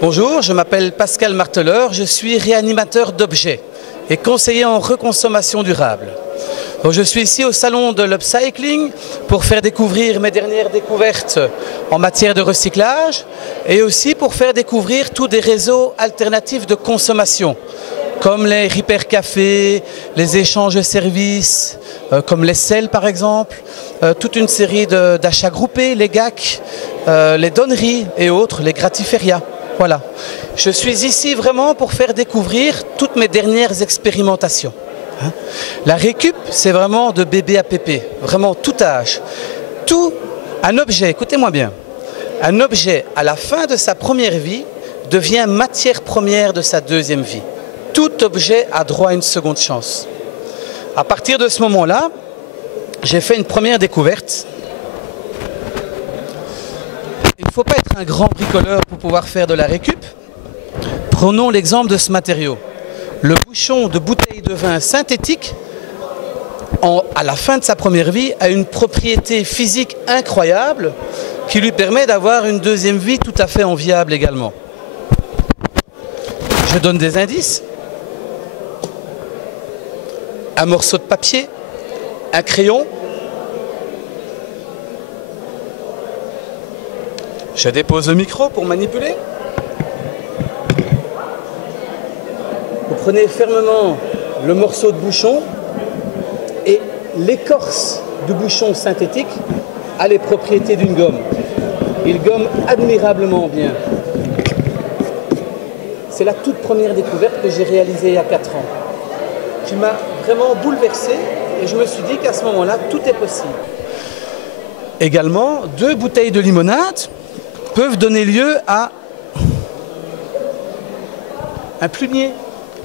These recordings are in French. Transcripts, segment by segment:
Bonjour, je m'appelle Pascal Marteleur, je suis réanimateur d'objets et conseiller en reconsommation durable. Donc, je suis ici au salon de l'upcycling pour faire découvrir mes dernières découvertes en matière de recyclage et aussi pour faire découvrir tous des réseaux alternatifs de consommation comme les repair cafés, les échanges de services, comme les selles par exemple, toute une série d'achats groupés, les GAC, les donneries et autres, les gratiférias. Voilà. Je suis ici vraiment pour faire découvrir toutes mes dernières expérimentations. La récup, c'est vraiment de bébé à pépé, vraiment tout âge. Un objet, écoutez-moi bien, un objet à la fin de sa première vie devient matière première de sa deuxième vie. Tout objet a droit à une seconde chance. À partir de ce moment-là, j'ai fait une première découverte. Il ne faut pas être un grand bricoleur pour pouvoir faire de la récup. Prenons l'exemple de ce matériau. Le bouchon de bouteille de vin synthétique, à la fin de sa première vie, a une propriété physique incroyable qui lui permet d'avoir une deuxième vie tout à fait enviable également. Je donne des indices. Un morceau de papier, un crayon. Je dépose le micro pour manipuler. Vous prenez fermement le morceau de bouchon et l'écorce du bouchon synthétique a les propriétés d'une gomme. Il gomme admirablement bien. C'est la toute première découverte que j'ai réalisée il y a 4 ans, qui m'a vraiment bouleversé et je me suis dit qu'à ce moment-là, tout est possible. Également, 2 bouteilles de limonade peuvent donner lieu à un plumier,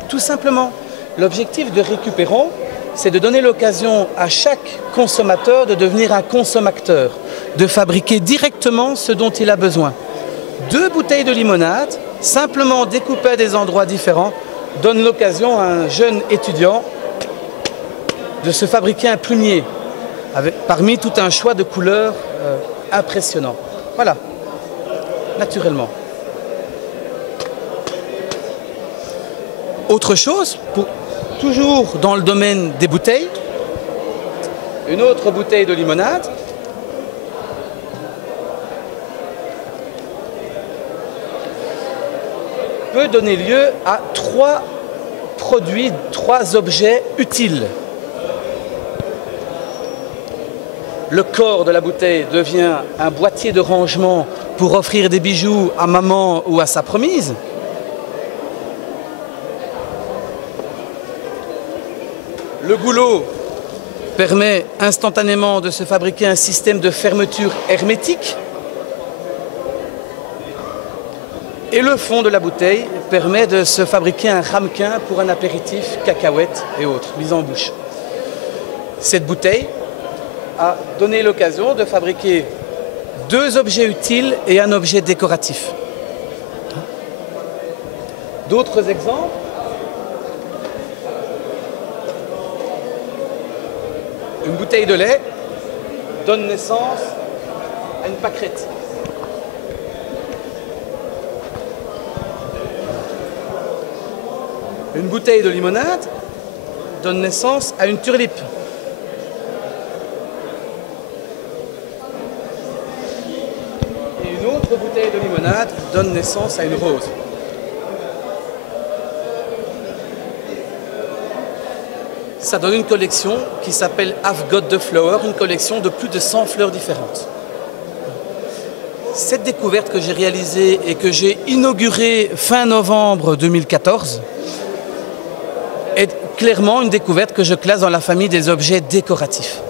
tout simplement. L'objectif de Récupérons, c'est de donner l'occasion à chaque consommateur de devenir un consommateur, de fabriquer directement ce dont il a besoin. 2 bouteilles de limonade, simplement découpées à des endroits différents, donnent l'occasion à un jeune étudiant de se fabriquer un plumier, parmi tout un choix de couleurs impressionnants. Voilà. Naturellement. Autre chose, toujours dans le domaine des bouteilles, une autre bouteille de limonade. Peut donner lieu à 3 produits, 3 objets utiles. Le corps de la bouteille devient un boîtier de rangement pour offrir des bijoux à maman ou à sa promise. Le goulot permet instantanément de se fabriquer un système de fermeture hermétique. Et le fond de la bouteille permet de se fabriquer un ramequin pour un apéritif, cacahuètes et autres, mis en bouche. Cette bouteille a donné l'occasion de fabriquer 2 objets utiles et un objet décoratif. D'autres exemples? Une bouteille de lait donne naissance à une pâquerette. Une bouteille de limonade donne naissance à une turlipe. Et une autre bouteille de limonade donne naissance à une rose. Ça donne une collection qui s'appelle I've Got the Flower, une collection de plus de 100 fleurs différentes. Cette découverte que j'ai réalisée et que j'ai inaugurée fin novembre 2014 est clairement une découverte que je classe dans la famille des objets décoratifs.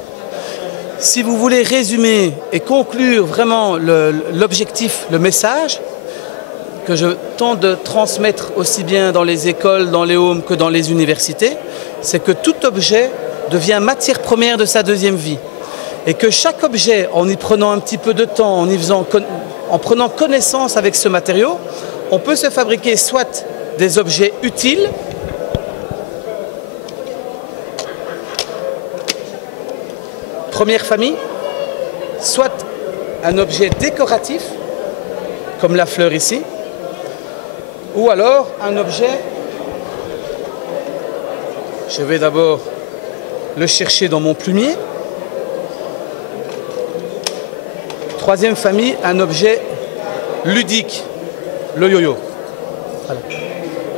Si vous voulez résumer et conclure vraiment l'objectif, le message que je tente de transmettre aussi bien dans les écoles, dans les homes que dans les universités, c'est que tout objet devient matière première de sa deuxième vie. Et que chaque objet, en y prenant un petit peu de temps, en prenant connaissance avec ce matériau, on peut se fabriquer soit des objets utiles, première famille, soit un objet décoratif, comme la fleur ici, Ou alors un objet, je vais d'abord le chercher dans mon plumier. Troisième famille, un objet ludique, le yo-yo. Voilà.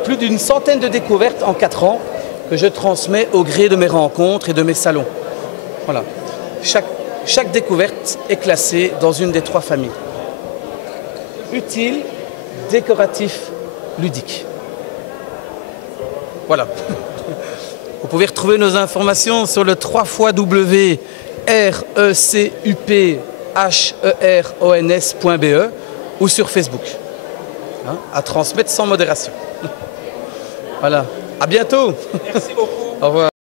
Plus d'une centaine de découvertes en 4 ans que je transmets au gré de mes rencontres et de mes salons. Voilà. Chaque découverte est classée dans une des 3 familles. Utile, décoratif, ludique. Voilà. Vous pouvez retrouver nos informations sur le www.recuphrons.be ou sur Facebook. Hein, à transmettre sans modération. Voilà. À bientôt. Merci beaucoup. Au revoir.